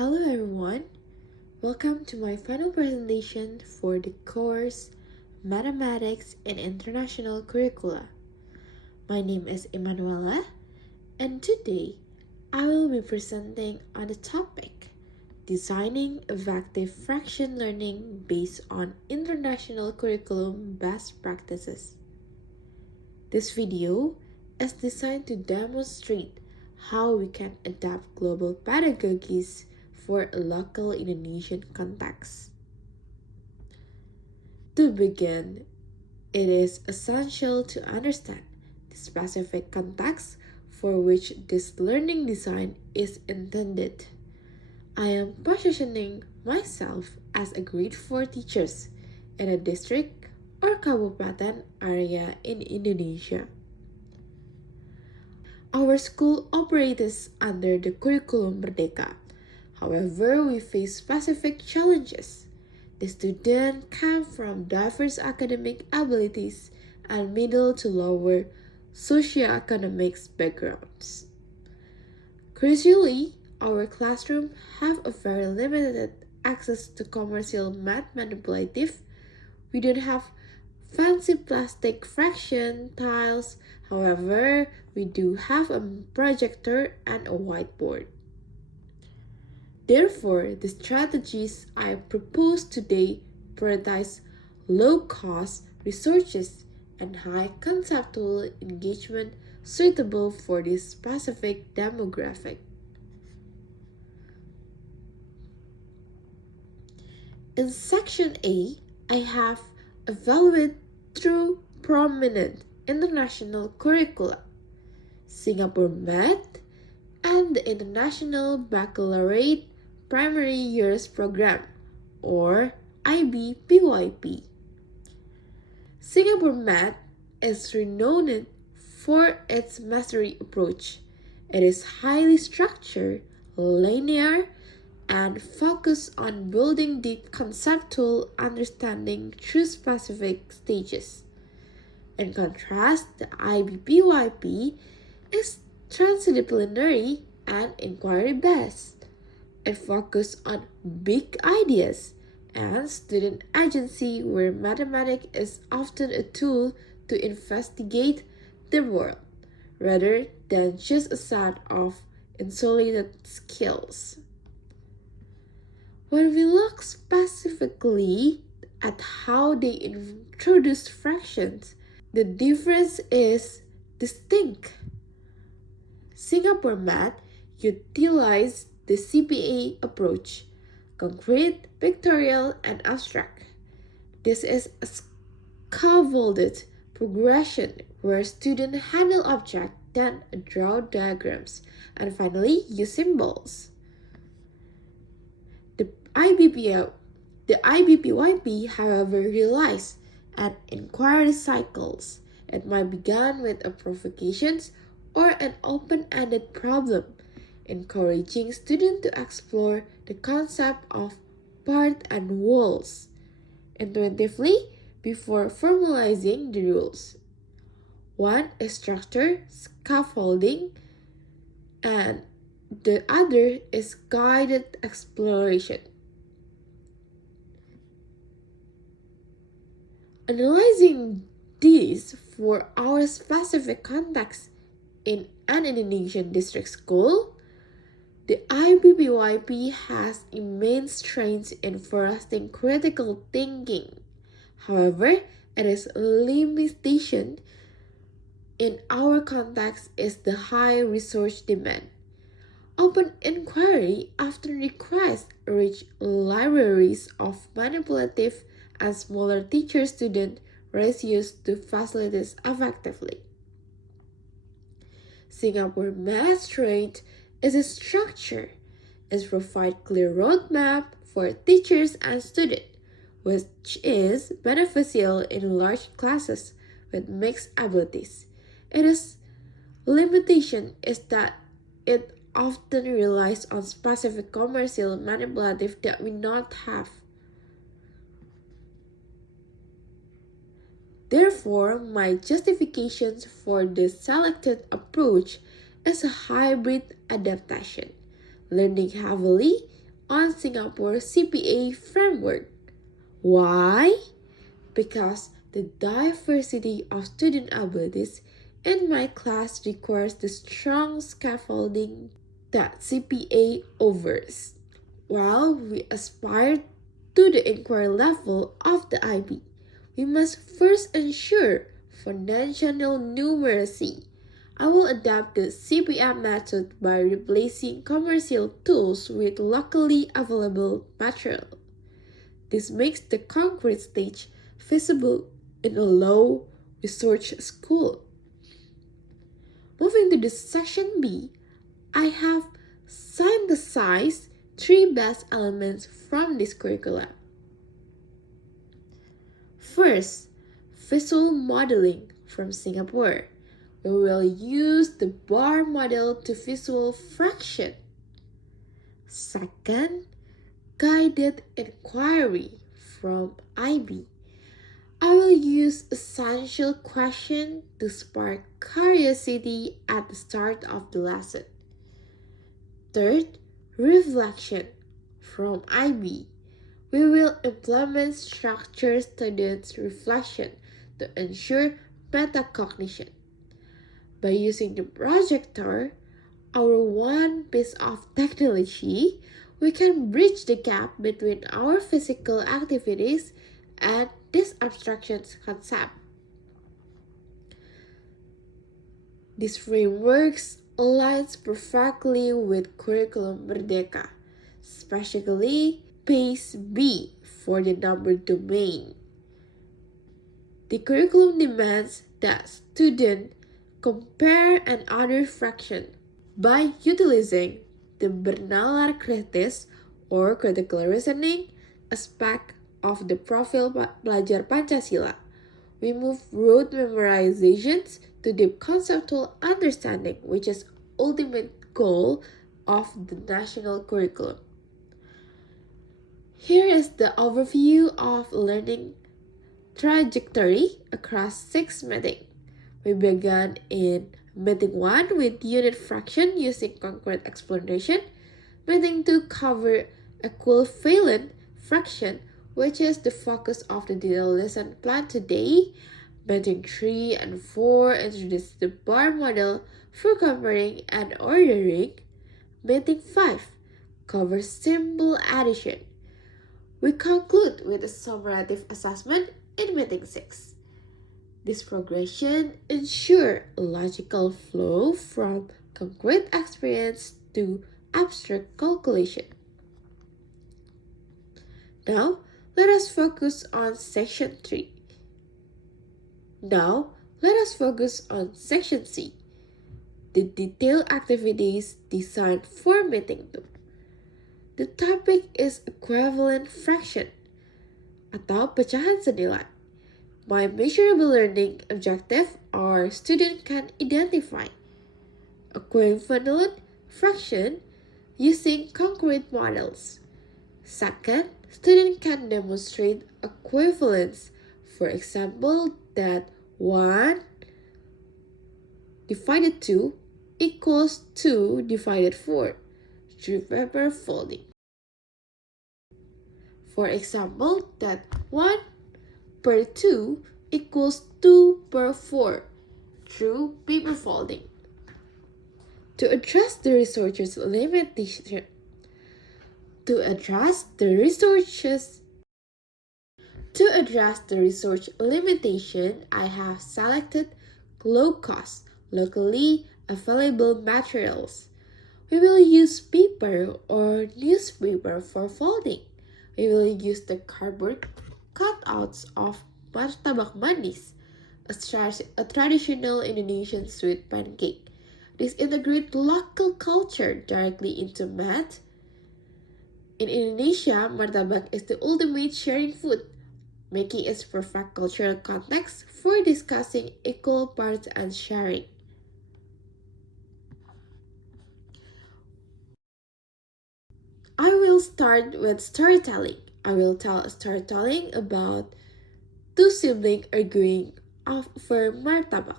Hello everyone, welcome to my final presentation for the course Mathematics and International Curricula. My name is Imanuela, and today I will be presenting on the topic Designing Effective Fraction Learning Based on International Curriculum Best Practices. This video is designed to demonstrate how we can adapt global pedagogies for a local Indonesian context. To begin, it is essential to understand the specific context for which this learning design is intended. I am positioning myself as a grade 4 teacher in a district or kabupaten area in Indonesia. Our school operates under the curriculum Merdeka. However, we face specific challenges. The students come from diverse academic abilities and middle to lower socioeconomic backgrounds. Crucially, our classrooms have a very limited access to commercial math manipulative. We don't have fancy plastic fraction tiles. However, we do have a projector and a whiteboard. Therefore, the strategies I propose today prioritize low-cost resources and high conceptual engagement suitable for this specific demographic. In Section A, I have evaluated two prominent international curricula, Singapore Math and the International Baccalaureate Primary Years Program, or IBPYP. Singapore Math is renowned for its mastery approach. It is highly structured, linear, and focused on building deep conceptual understanding through specific stages. In contrast, the IBPYP is transdisciplinary and inquiry-based. It focuses on big ideas and student agency where mathematics is often a tool to investigate the world rather than just a set of isolated skills. When we look specifically at how they introduce fractions, the difference is distinct. Singapore Math utilizes the CPA approach, concrete, pictorial, and abstract. This is a scaffolded progression where students handle objects, then draw diagrams, and finally use symbols. The IBPYP, however, relies on inquiry cycles. It might begin with a provocation or an open-ended problem, encouraging students to explore the concept of part and wholes intuitively before formalizing the rules. One is structure, scaffolding, and the other is guided exploration. Analyzing these for our specific context in an Indonesian district school, the IBPYP has immense strengths in fostering critical thinking. However, it is a limitation in our context is the high resource demand. Open inquiry often requires rich libraries of manipulative and smaller teacher-student ratios to facilitate effectively. Singapore Math strength is a structure. It provides clear roadmap for teachers and students, which is beneficial in large classes with mixed abilities. Its limitation is that it often relies on specific commercial manipulative that we not have. Therefore, my justifications for the selected approach is a hybrid adaptation, learning heavily on Singapore's CPA framework. Why? Because the diversity of student abilities in my class requires the strong scaffolding that CPA offers. While we aspire to the inquiry level of the IB, we must first ensure foundational numeracy. I will adapt the CPM method by replacing commercial tools with locally available material. This makes the concrete stage feasible in a low research school. Moving to the section B, I have synthesized 3 best elements from this curriculum. First, visual modeling from Singapore. We will use the bar model to visual fraction. Second, guided inquiry from IB. I will use essential question to spark curiosity at the start of the lesson. Third, reflection from IB. We will implement structured student reflection to ensure metacognition. By using the projector, our one piece of technology, we can bridge the gap between our physical activities and this abstraction concept. This framework aligns perfectly with Curriculum Merdeka, especially Phase B for the number domain. The curriculum demands that students compare and order fraction by utilizing the bernalar kritis or critical reasoning aspect of the profile pelajar Pancasila. We move rote memorizations to deep conceptual understanding, which is ultimate goal of the national curriculum. Here is the overview of learning trajectory across 6 meetings. We began in meeting 1 with unit fraction using concrete explanation. Meeting 2 covered equivalent fraction, which is the focus of the detailed lesson plan today. Meeting 3 and 4 introduced the bar model for comparing and ordering. Meeting 5 covers simple addition. We conclude with a summative assessment in meeting 6. This progression ensures a logical flow from concrete experience to abstract calculation. Now, let us focus on section 3. Now, let us focus on section C, the detailed activities designed for meeting 2. The topic is equivalent fraction atau pecahan senilai. My measurable learning objective are student can identify equivalent fraction using concrete models. Second, student can demonstrate equivalence. For example, that 1 divided 2 equals 2 divided 4 through paper folding. For example, that 1 per 2 equals 2 per 4 through paper folding. To address the researcher's limitation, I have selected low-cost, locally available materials. We will use paper or newspaper for folding. We will use the cardboard cutouts of martabak manis, a traditional Indonesian sweet pancake. This integrates local culture directly into math. In Indonesia, martabak is the ultimate sharing food, making its perfect cultural context for discussing equal parts and sharing. I will start with storytelling. I will tell a storytelling about 2 siblings arguing over martabak.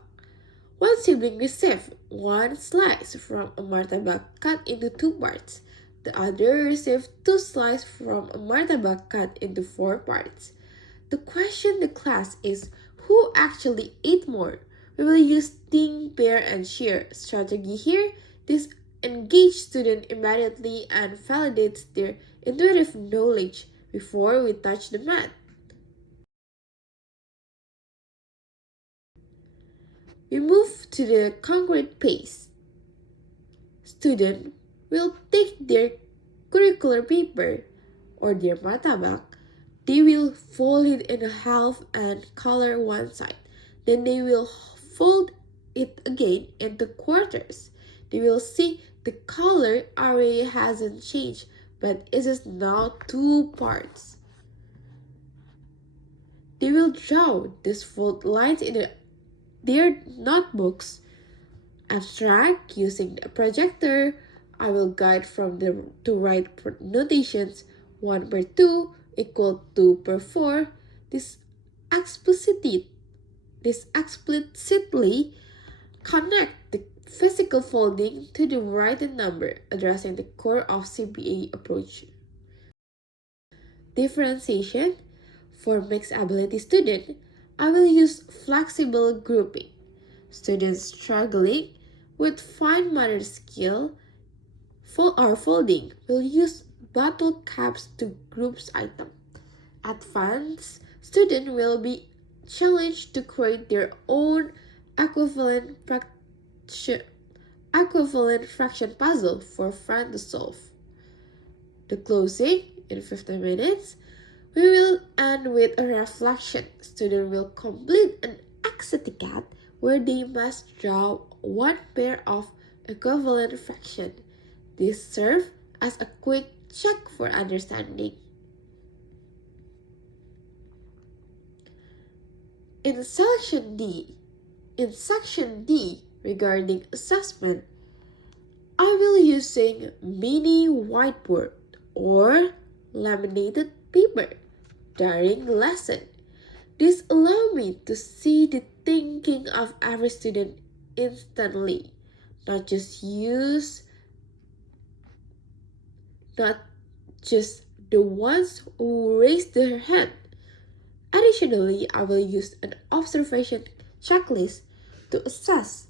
One sibling received 1 slice from a martabak cut into 2 parts. The other received 2 slices from a martabak cut into 4 parts. The question in the class is, who actually ate more? We will use think, pair, and share strategy here. This engaged student immediately and validates their intuitive knowledge before we touch the math. We move to the concrete phase. Student will take their curricular paper or their martabak. They will fold it in half and color one side. Then they will fold it again into quarters. They will see the color area hasn't changed, but it is now 2 parts. They will draw these fold lines in their notebooks. Abstract using a projector. I will guide from the to write notations 1 per 2 equal 2 per 4. This explicitly connect the physical folding to the written number, addressing the core of CPA approach. Differentiation. For mixed ability student, I will use flexible grouping. Students struggling with fine motor skill or folding will use bottle caps to group items. Advanced students will be challenged to create their own equivalent fraction puzzle for friends to solve. The closing in 15 minutes. We will end with a reflection. Students will complete an activity where they must draw 1 pair of equivalent fraction. This serves as a quick check for understanding. In section D regarding assessment, I will using mini whiteboard or laminated paper during lesson. This allows me to see the thinking of every student instantly, not just the ones who raise their hand. Additionally, I will use an observation checklist to assess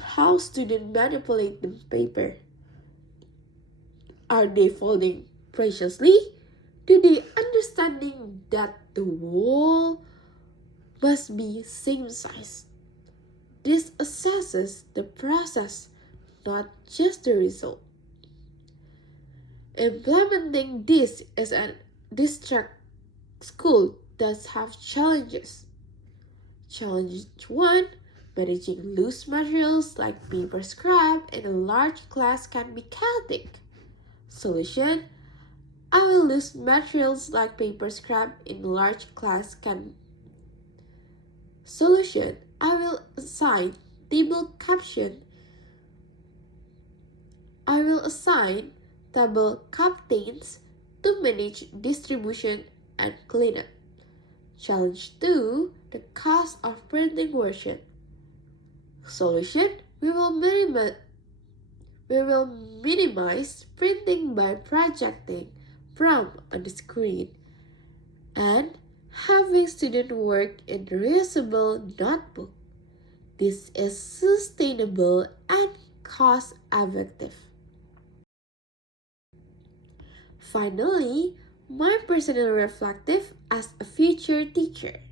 how students manipulate the paper. Are they folding preciously? Do they understanding that the wall must be same size? This assesses the process, not just the result. Implementing this as a district school does have challenges. Challenge 1. Managing loose materials like paper scrap in a large class can be chaotic. Solution. I will lose materials like paper scrap in large class can. Solution. I will assign table captains to manage distribution and cleanup. Challenge 2. The cost of printing version. Solution. We will minimize printing by projecting prompt on the screen and having students work in reusable notebook. This is sustainable and cost effective. Finally, my personal reflective as a future teacher.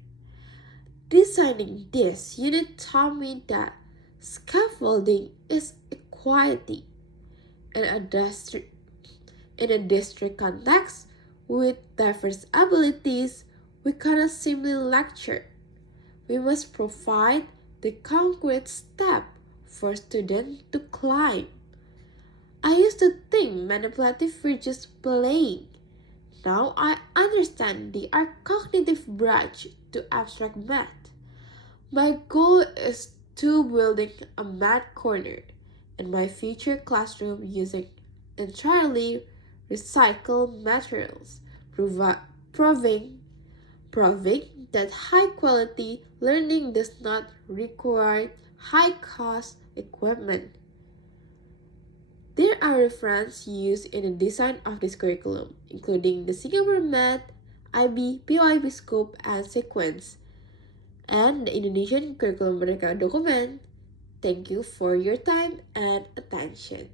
Designing this unit taught me that scaffolding is equality. In a district context with diverse abilities, we cannot simply lecture. We must provide the concrete step for students to climb. I used to think manipulative were just playing. Now I understand they are cognitive bridge to abstract math. My goal is to building a math corner in my future classroom using entirely recycled materials, proving that high quality learning does not require high cost equipment. There are references used in the design of this curriculum, including the Singapore Math, IB, PYB scope, and sequence, and the Indonesian Curriculum Merdeka document. Thank you for your time and attention.